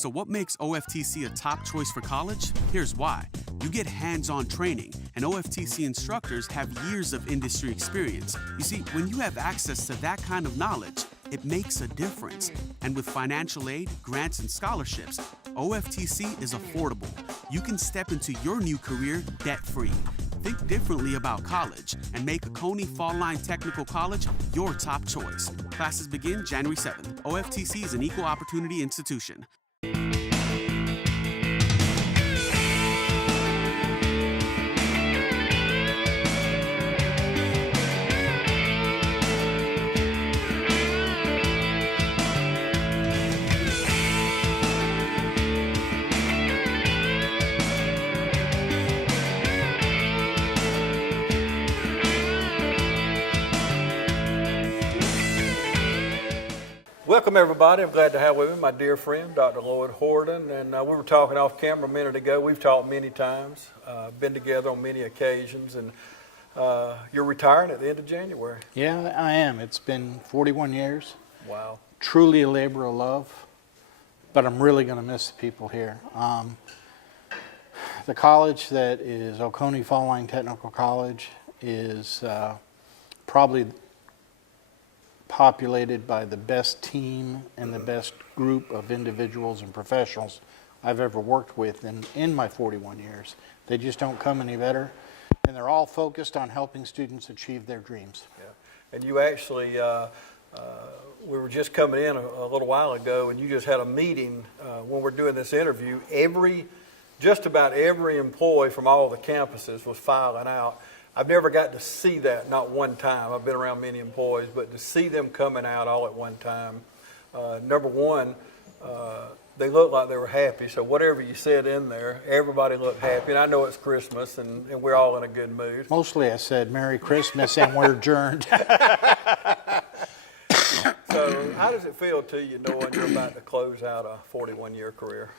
So what makes OFTC a top choice for college? Here's why. You get hands-on training, and OFTC instructors have years of industry experience. You see, when you have access to that kind of knowledge, it makes a difference. And with financial aid, grants, and scholarships, OFTC is affordable. You can step into your new career debt-free. Think differently about college and make Oconee Fall Line Technical College your top choice. Classes begin January 7th. OFTC is an equal opportunity institution. Welcome, everybody. I'm glad to have with me my dear friend, Dr. Lloyd Horadan. And we were talking off camera a minute ago. We've talked many times, been together on many occasions, and you're retiring at the end of January. Yeah, I am. It's been 41 years. Wow. Truly a labor of love, but I'm really going to miss the people here. The college that is Oconee Fall Line Technical College is probably populated by the best team and the best group of individuals and professionals I've ever worked with in my 41 years. They just don't come any better, and they're all focused on helping students achieve their dreams. Yeah. And you actually, we were just coming in a little while ago, and you just had a meeting when we're doing this interview. Just about every employee from all the campuses was filing out. I've never got to see that, not one time. I've been around many employees, but to see them coming out all at one time, number one, they looked like they were happy. So whatever you said in there, everybody looked happy. And I know it's Christmas, and we're all in a good mood. Mostly I said Merry Christmas and we're adjourned. So how does it feel to you knowing you're about to close out a 41-year career?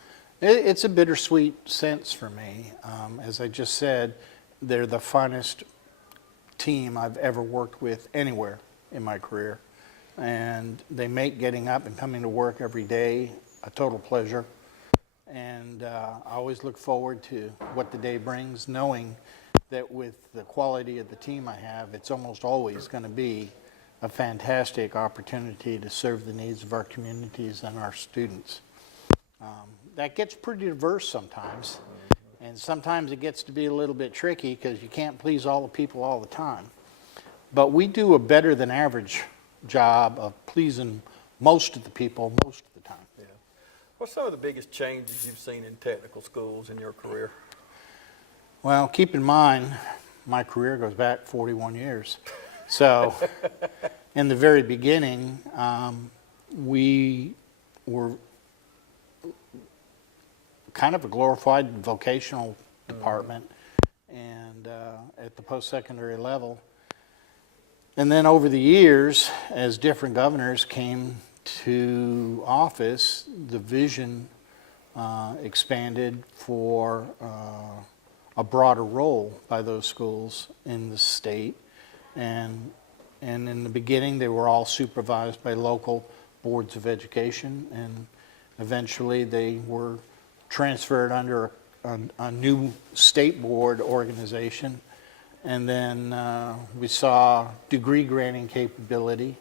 It's a bittersweet sense for me. As I just said, they're the finest team I've ever worked with anywhere in my career. And they make getting up and coming to work every day a total pleasure. And I always look forward to what the day brings, knowing that with the quality of the team I have, it's almost always going to be a fantastic opportunity to serve the needs of our communities and our students. That gets pretty diverse sometimes. And sometimes it gets to be a little bit tricky because you can't please all the people all the time. But we do a better than average job of pleasing most of the people most of the time. Yeah. What's some of the biggest changes you've seen in technical schools in your career? Well, keep in mind, my career goes back 41 years. So in the very beginning, we were kind of a glorified vocational department and at the post-secondary level. And then over the years, as different governors came to office, the vision expanded for a broader role by those schools in the state. And in the beginning, they were all supervised by local boards of education, and eventually they were transferred under a new state board organization. And then we saw degree granting capability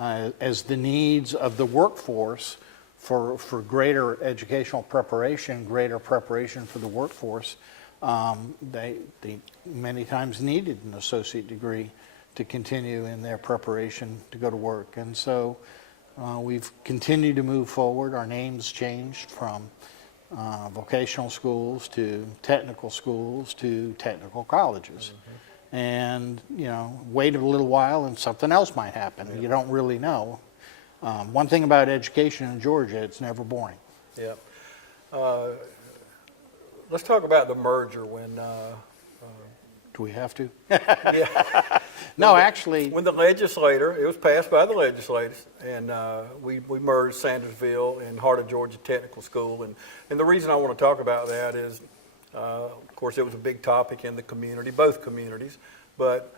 as the needs of the workforce for greater educational preparation, greater preparation for the workforce. They many times needed an associate degree to continue in their preparation to go to work. And so we've continued to move forward. Our names changed from vocational schools to technical colleges. Mm-hmm. And, you know, wait a little while and something else might happen. Yep. You don't really know. One thing about education in Georgia, it's never boring. Yeah. Let's talk about the merger when... Do we have to? Yeah. No, actually... When it was passed by the legislators, and we merged Sandersville and Heart of Georgia Technical School. And the reason I want to talk about that is, of course, it was a big topic in the community, both communities, but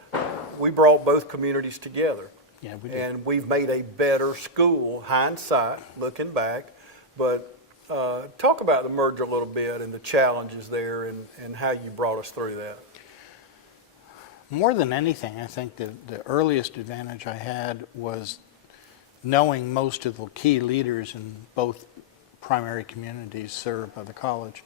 we brought both communities together. Yeah, we did. And we've made a better school, hindsight, looking back, but talk about the merger a little bit and the challenges there and how you brought us through that. More than anything, I think the earliest advantage I had was knowing most of the key leaders in both primary communities served by the college.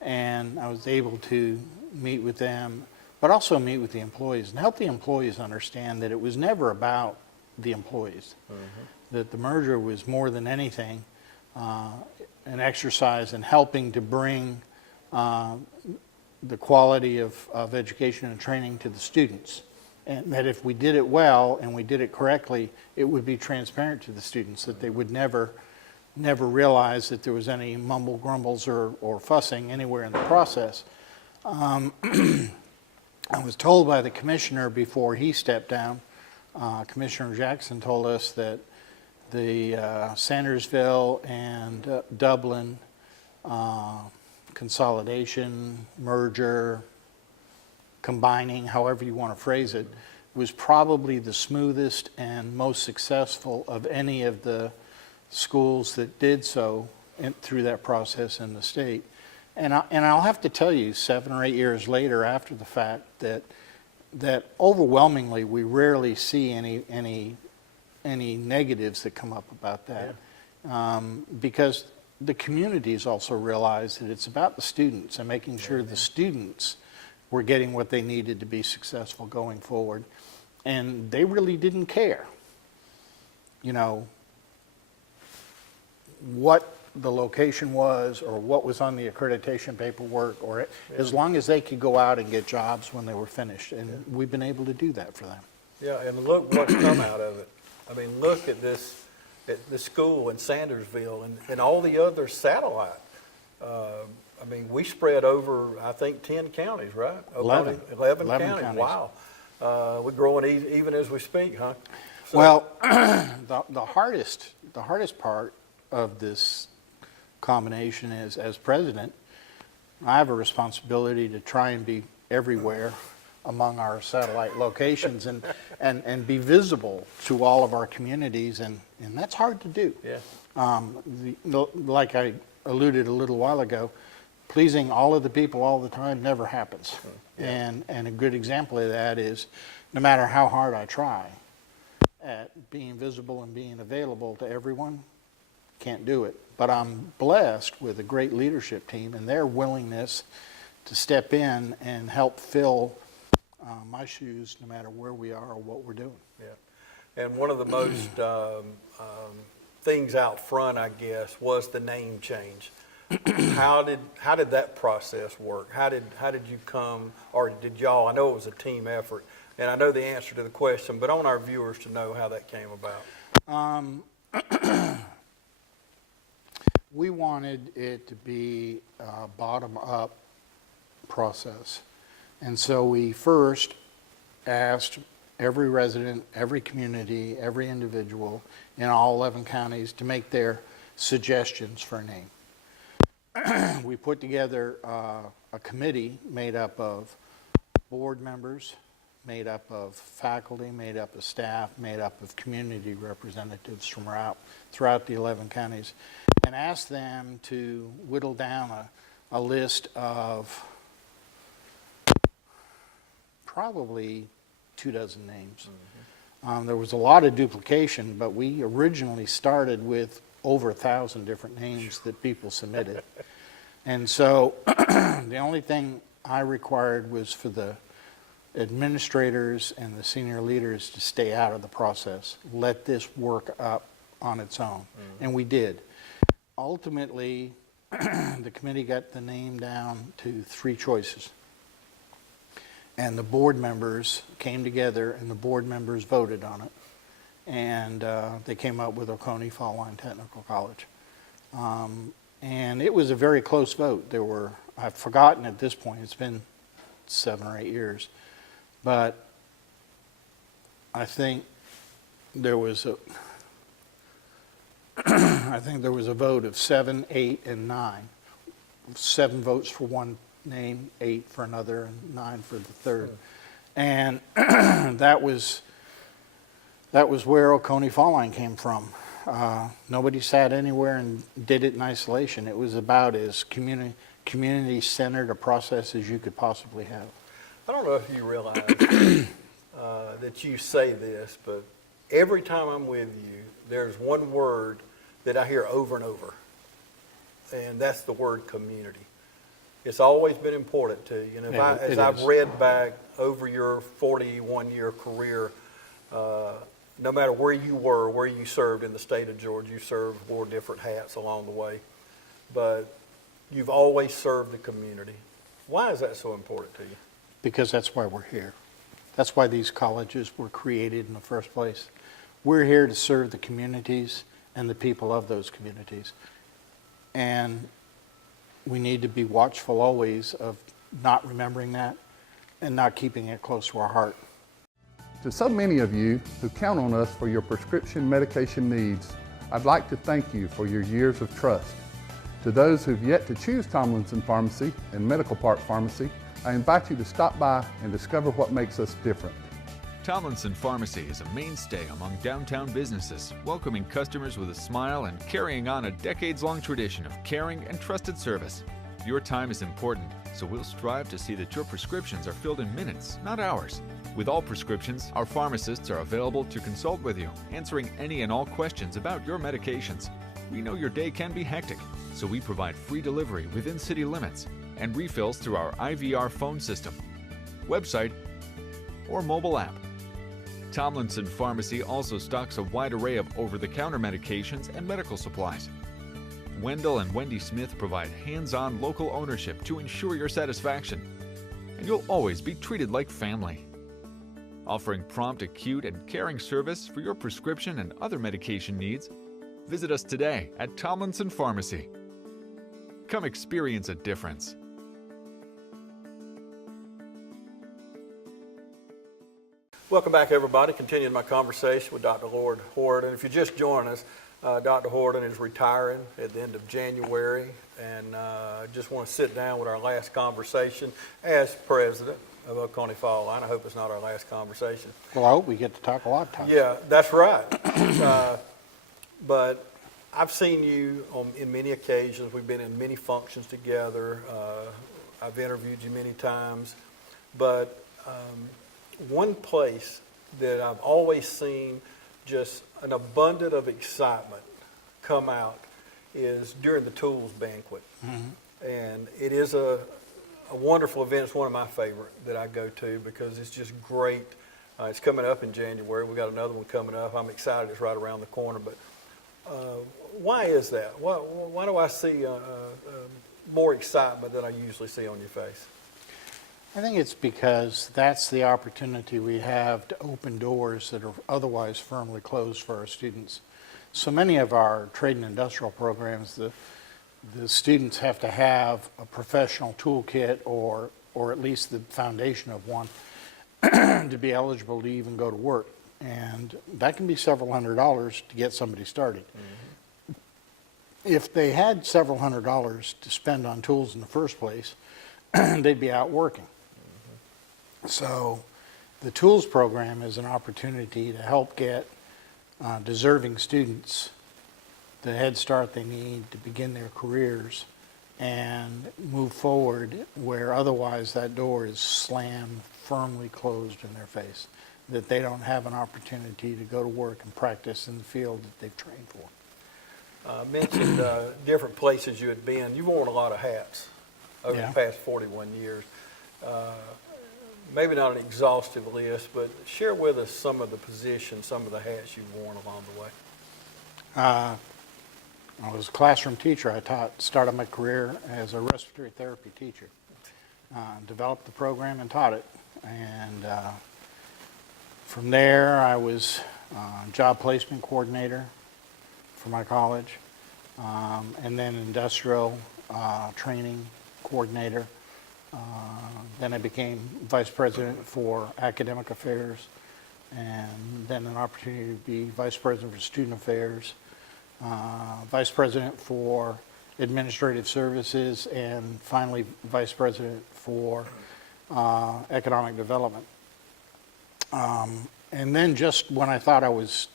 And I was able to meet with them, but also meet with the employees and help the employees understand that it was never about the employees, that the merger was more than anything an exercise in helping to bring the quality of education and training to the students. And that if we did it well and we did it correctly, it would be transparent to the students, that they would never realize that there was any mumble grumbles or fussing anywhere in the process. I was told by the commissioner before he stepped down, Commissioner Jackson told us that the Sandersville and Dublin consolidation, merger, combining, however you want to phrase it, was probably the smoothest and most successful of any of the schools that did so through that process in the state. And I'll have to tell you, 7 or 8 years later after the fact, that overwhelmingly we rarely see any negatives that come up about that. Because the communities also realize that it's about the students and making sure the students were getting what they needed to be successful going forward. And they really didn't care, you know, what the location was or what was on the accreditation paperwork, or as long as they could go out and get jobs when they were finished. And we've been able to do that for them. Yeah, and look what's come out of it. I mean, look at this school in Sandersville and all the other satellite. I mean, we spread over, I think, 10 counties, right? 11 counties. Wow. We're growing even as we speak, huh? So, well, the hardest part of this combination is, as president, I have a responsibility to try and be everywhere among our satellite locations and be visible to all of our communities, and that's hard to do. Yeah. Like I alluded a little while ago, pleasing all of the people all the time never happens. Yeah. And a good example of that is, no matter how hard I try at being visible and being available to everyone, can't do it. But I'm blessed with a great leadership team and their willingness to step in and help fill my shoes no matter where we are or what we're doing. Yeah. And one of the most things out front, I guess, was the name change. How did that process work? How did you come, or did y'all? I know it was a team effort, and I know the answer to the question, but I want our viewers to know how that came about. We wanted it to be a bottom-up process, and so we first asked every resident, every community, every individual in all 11 counties to make their suggestions for a name. We put together a committee made up of board members, made up of faculty, made up of staff, made up of community representatives from throughout the 11 counties, and asked them to whittle down a list of probably 24 names. There was a lot of duplication, but we originally started with over 1,000 different names that people submitted. And so the only thing I required was for the administrators and the senior leaders to stay out of the process. Let this work up on its own. And we did. Ultimately, the committee got the name down to 3 choices. And the board members came together and the board members voted on it. And they came up with Oconee Fall Line Technical College. And it was a very close vote. I've forgotten at this point, it's been 7 or 8 years, but I think there was a vote of 7, 8, and 9. 7 votes for one name, 8 for another, and 9 for the third. And that was where Oconee Fall Line came from. Nobody sat anywhere and did it in isolation. It was about as community-centered a process as you could possibly have. I don't know if you realize that you say this, but every time I'm with you, there's one word that I hear over and over, and that's the word community. It's always been important to you. And as I've read back over your 41-year career, no matter where you were, where you served in the state of Georgia, you wore different hats along the way, but you've always served the community. Why is that so important to you? Because that's why we're here. That's why these colleges were created in the first place. We're here to serve the communities and the people of those communities. And we need to be watchful always of not remembering that and not keeping it close to our heart. To so many of you who count on us for your prescription medication needs, I'd like to thank you for your years of trust. To those who've yet to choose Tomlinson Pharmacy and Medical Park Pharmacy, I invite you to stop by and discover what makes us different. Tomlinson Pharmacy is a mainstay among downtown businesses, welcoming customers with a smile and carrying on a decades-long tradition of caring and trusted service. Your time is important, so we'll strive to see that your prescriptions are filled in minutes, not hours. With all prescriptions, our pharmacists are available to consult with you, answering any and all questions about your medications. We know your day can be hectic, so we provide free delivery within city limits and refills through our IVR phone system, website, or mobile app. Tomlinson Pharmacy also stocks a wide array of over-the-counter medications and medical supplies. Wendell and Wendy Smith provide hands-on local ownership to ensure your satisfaction, and you'll always be treated like family. Offering prompt, acute, and caring service for your prescription and other medication needs, visit us today at Tomlinson Pharmacy. Come experience a difference. Welcome back, everybody. Continuing my conversation with Dr. Lloyd Horadan. If you just joined us, Dr. Horadan is retiring at the end of January, and just want to sit down with our last conversation as president of Oconee Fall Line. I hope it's not our last conversation. Well, I hope we get to talk a lot of times. Yeah, that's right. But I've seen you in many occasions. We've been in many functions together. I've interviewed you many times. But one place that I've always seen just an abundance of excitement come out is during the Tools Banquet. Mm-hmm. And it is a wonderful event. It's one of my favorite that I go to because it's just great. It's coming up in January. We've got another one coming up. I'm excited. It's right around the corner. But why is that? Why do I see more excitement than I usually see on your face? I think it's because that's the opportunity we have to open doors that are otherwise firmly closed for our students. So many of our trade and industrial programs, the students have to have a professional toolkit or at least the foundation of one to be eligible to even go to work. And that can be several $100s to get somebody started. Mm-hmm. If they had several $100s to spend on tools in the first place, they'd be out working. So the tools program is an opportunity to help get deserving students the head start they need to begin their careers and move forward where otherwise that door is slammed firmly closed in their face, that they don't have an opportunity to go to work and practice in the field that they've trained for. Mentioned different places you had been. You've worn a lot of hats over the past 41 years. Maybe not an exhaustive list, but share with us some of the positions, some of the hats you've worn along the way. I was a classroom teacher. I started my career as a respiratory therapy teacher. Developed the program and taught it. And from there, I was job placement coordinator for my college, and then industrial training coordinator. Then I became vice president for academic affairs, and then an opportunity to be vice president for student affairs, vice president for administrative services, and finally vice president for economic development. And then just when I thought I was,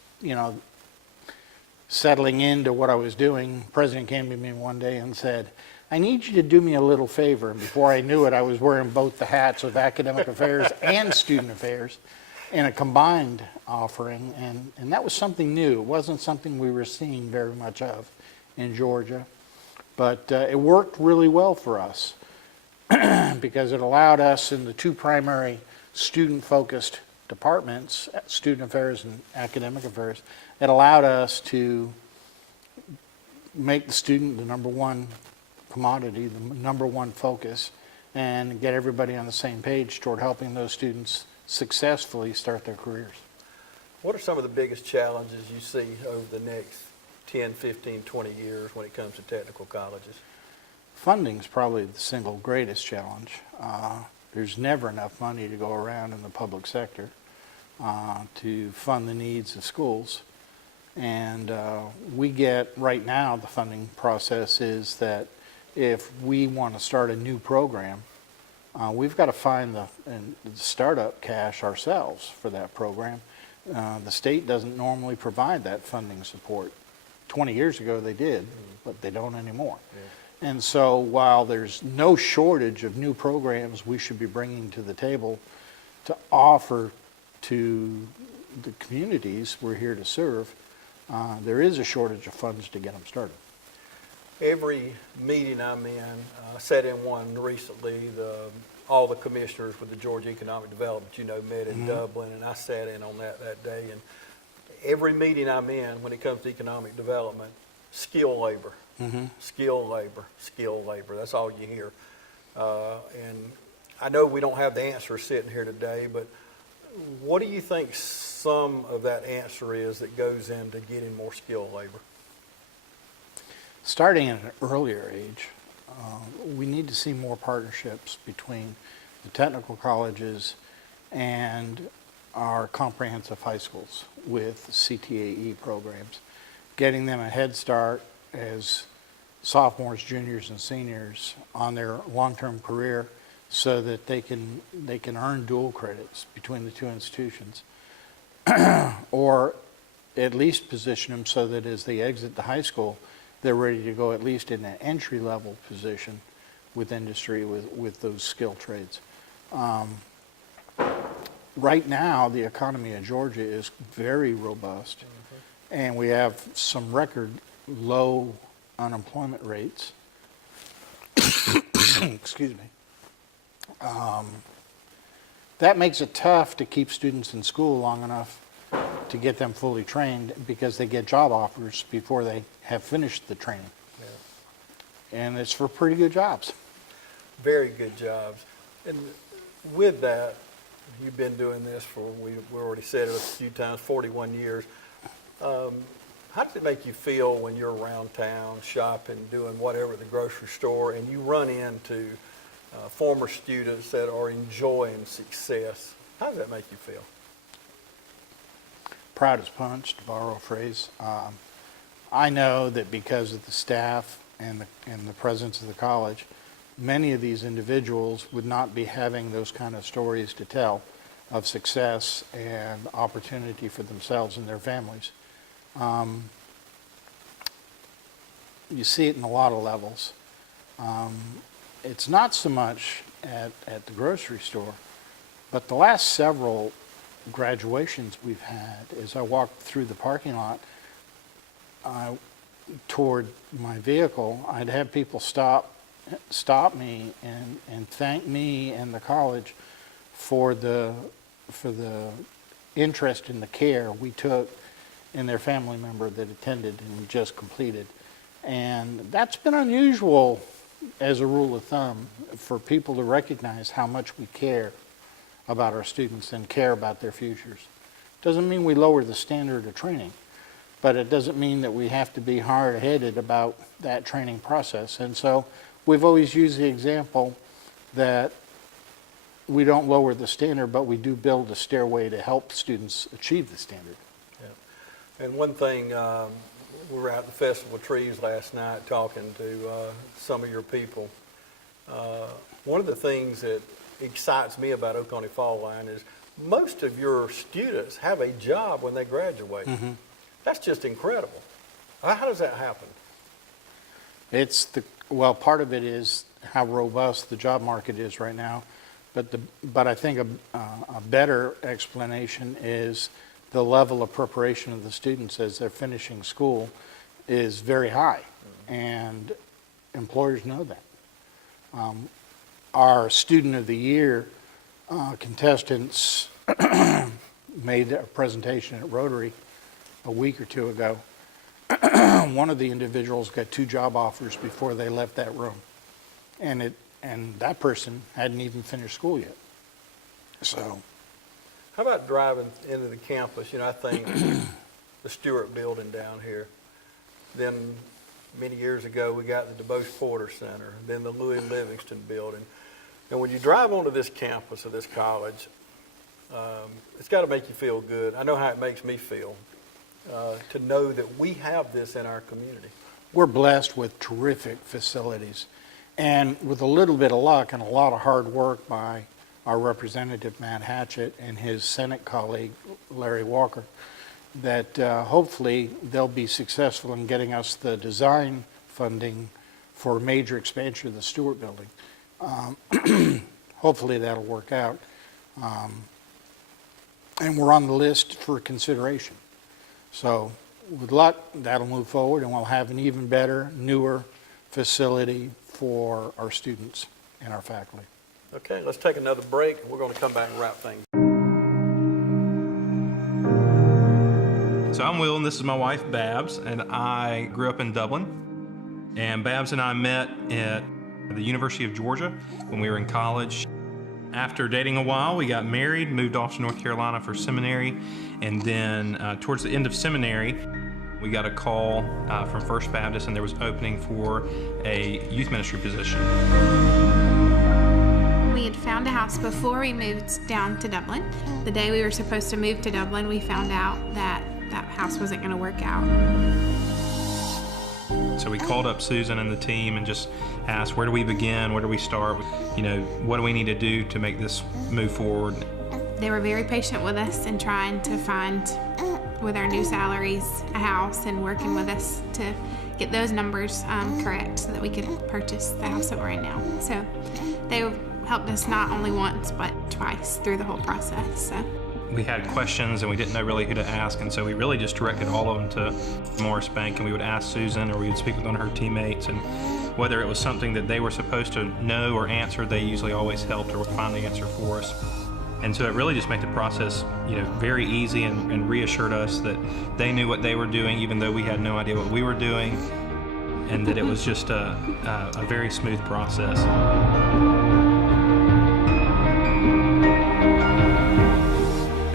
settling into what I was doing, the president came to me one day and said, I need you to do me a little favor. And before I knew it, I was wearing both the hats of academic affairs and student affairs in a combined offering. And that was something new. It wasn't something we were seeing very much of in Georgia. But it worked really well for us because it allowed us in the two primary student-focused departments, student affairs and academic affairs, it allowed us to make the student the number one commodity, the number one focus, and get everybody on the same page toward helping those students successfully start their careers. What are some of the biggest challenges you see over the next 10, 15, 20 years when it comes to technical colleges? Funding's probably the single greatest challenge. There's never enough money to go around in the public sector to fund the needs of schools. And we get, right now, the funding process is that if we want to start a new program, we've got to find the startup cash ourselves for that program. The state doesn't normally provide that funding support. 20 years ago they did, but they don't anymore. Yeah. And so while there's no shortage of new programs we should be bringing to the table to offer to the communities we're here to serve, there is a shortage of funds to get them started. Every meeting I'm in, I sat in one recently, all the commissioners with the Georgia Economic Development, met in Dublin, and I sat in on that day. And every meeting I'm in, when it comes to economic development, skilled labor, skilled labor, skilled labor. That's all you hear. And I know we don't have the answer sitting here today, but what do you think some of that answer is that goes into getting more skilled labor? Starting at an earlier age, we need to see more partnerships between the technical colleges and our comprehensive high schools with CTAE programs, getting them a head start as sophomores, juniors, and seniors on their long-term career so that they can earn dual credits between the two institutions, or at least position them so that as they exit the high school, they're ready to go at least in an entry-level position with industry with those skill trades. Right now, the economy of Georgia is very robust, and we have some record low unemployment rates. Excuse me. That makes it tough to keep students in school long enough to get them fully trained because they get job offers before they have finished the training. Yeah. And it's for pretty good jobs. Very good jobs. And with that, you've been doing this for, we already said it a few times, 41 years. How does it make you feel when you're around town shopping, doing whatever at the grocery store, and you run into former students that are enjoying success? How does that make you feel? Proud as punch, to borrow a phrase. I know that because of the staff and the presence of the college, many of these individuals would not be having those kind of stories to tell of success and opportunity for themselves and their families. You see it in a lot of levels. It's not so much at the grocery store, but the last several graduations we've had, as I walked through the parking lot toward my vehicle, I'd have people stop me and thank me and the college for the interest in the care we took in their family member that attended and just completed. And that's been unusual as a rule of thumb for people to recognize how much we care about our students and care about their futures. Doesn't mean we lower the standard of training, but it doesn't mean that we have to be hard-headed about that training process. And so we've always used the example that we don't lower the standard, but we do build a stairway to help students achieve the standard. Yeah. And one thing, we were out at the Festival of Trees last night talking to some of your people. One of the things that excites me about Oconee Fall Line is most of your students have a job when they graduate. That's just incredible. How does that happen? Well, part of it is how robust the job market is right now, but I think a better explanation is the level of preparation of the students as they're finishing school is very high, and employers know that. Our Student of the Year contestants made a presentation at Rotary a week or two ago. One of the individuals got 2 job offers before they left that room, and that person hadn't even finished school yet. So, How about driving into the campus? You know, I think the Stewart building down here. Then many years ago, we got the DuBois Porter Center, then the Louis Livingston building. And when you drive onto this campus of this college, it's got to make you feel good. I know how it makes me feel to know that we have this in our community. we're blessed with terrific facilities. And with a little bit of luck and a lot of hard work by our representative, Matt Hatchett, and his Senate colleague, Larry Walker, that hopefully they'll be successful in getting us the design funding for a major expansion of the Stewart building. Hopefully that'll work out. And we're on the list for consideration. So with luck, that'll move forward and we'll have an even better, newer facility for our students and our faculty. Okay, let's take another break, and we're going to come back and wrap things. So I'm Will, and this is my wife, Babs, and I grew up in Dublin. And Babs and I met at the University of Georgia when we were in college. After dating a while, we got married, moved off to North Carolina for seminary, and then towards the end of seminary, we got a call from First Baptist, and there was an opening for a youth ministry position. We had found a house before we moved down to Dublin. The day we were supposed to move to Dublin, we found out that that house wasn't going to work out. So we called up Susan and the team and just asked, where do we begin? Where do we start? You know, what do we need to do to make this move forward? They were very patient with us and trying to find, with our new salaries, a house and working with us to get those numbers correct so that we could purchase the house that we're in now. So they helped us not only once but twice through the whole process. So we had questions and we didn't know really who to ask, and so we really just directed all of them to Morris Bank, and we would ask Susan or we would speak with one of her teammates, and whether it was something that they were supposed to know or answer, they usually always helped or would find the answer for us. And so it really just made the process, you know, very easy and reassured us that they knew what they were doing even though we had no idea what we were doing, and that it was just a very smooth process.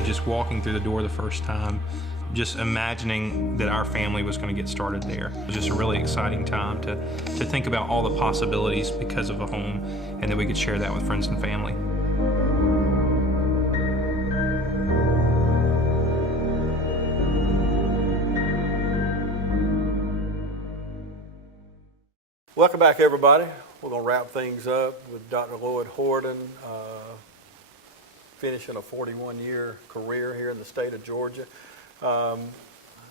Just walking through the door the first time, just imagining that our family was going to get started there. It was just a really exciting time to think about all the possibilities because of a home, and that we could share that with friends and family. Welcome back, everybody. We're going to wrap things up with Dr. Lloyd Horadan, finishing a 41-year career here in the state of Georgia.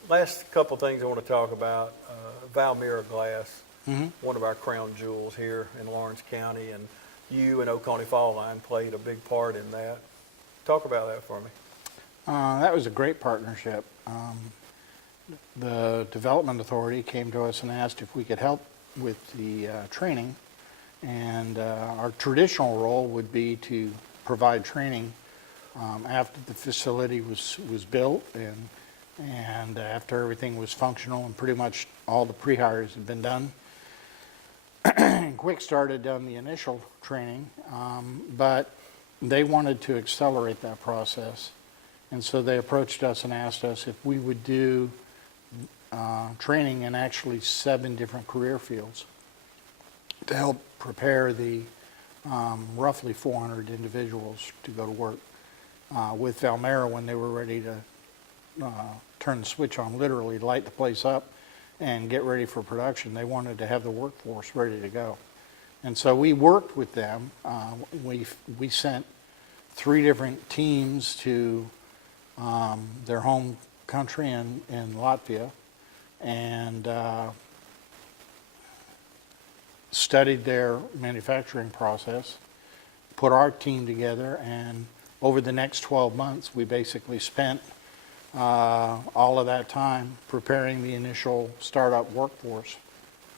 Last couple things I want to talk about. Valmira Glass, one of our crown jewels here in Lawrence County, and you and Oconee Fall Line played a big part in that. Talk about that for me. That was a great partnership. The Development Authority came to us and asked if we could help with the training, and our traditional role would be to provide training after the facility was built and after everything was functional and pretty much all the pre-hires had been done. And Quick started on the initial training, but they wanted to accelerate that process, and so they approached us and asked us if we would do training in actually 7 different career fields to help prepare the roughly 400 individuals to go to work with Valmira when they were ready to turn the switch on, literally light the place up and get ready for production. They wanted to have the workforce ready to go. And so we worked with them. We sent 3 different teams to their home country in Latvia and studied their manufacturing process, put our team together, and over the next 12 months, we basically spent all of that time preparing the initial startup workforce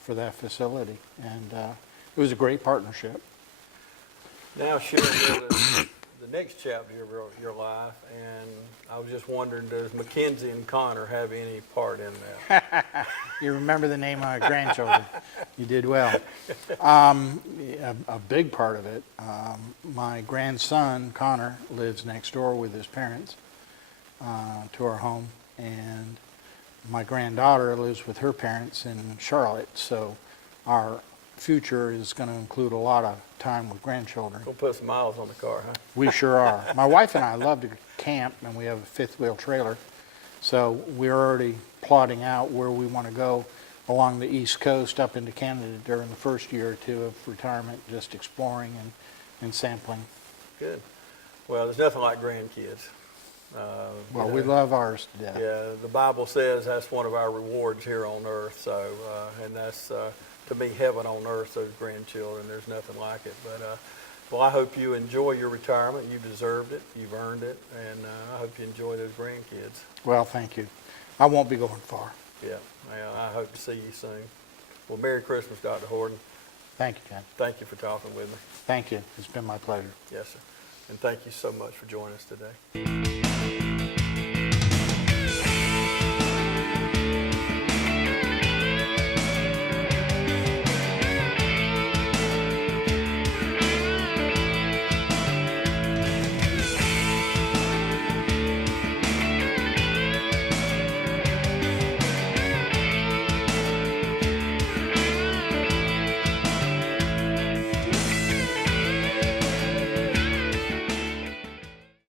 for that facility. And it was a great partnership. Now, Sharon, the next chapter of your life, and I was just wondering, does Mackenzie and Connor have any part in that? You remember the name of my grandchildren. You did well. A big part of it, my grandson, Connor, lives next door with his parents to our home, and my granddaughter lives with her parents in Charlotte, so our future is going to include a lot of time with grandchildren. Gonna put some miles on the car, huh? We sure are. My wife and I love to camp, and we have a fifth wheel trailer, so we're already plotting out where we want to go along the East Coast up into Canada during the first year or two of retirement, just exploring and sampling. Good. Well, there's nothing like grandkids. Well, we love ours to death. Yeah, the Bible says that's one of our rewards here on earth. So, and that's to me heaven on earth. Those grandchildren, there's nothing like it. But well, I hope you enjoy your retirement. You deserved it. You've earned it, and I hope you enjoy those grandkids. Well, thank you. I won't be going far. Yeah, well, I hope to see you soon. Well, Merry Christmas, Dr. Horadan. Thank you, Ken. Thank you for talking with me. Thank you. It's been my pleasure. Yes, sir. And thank you so much for joining us today.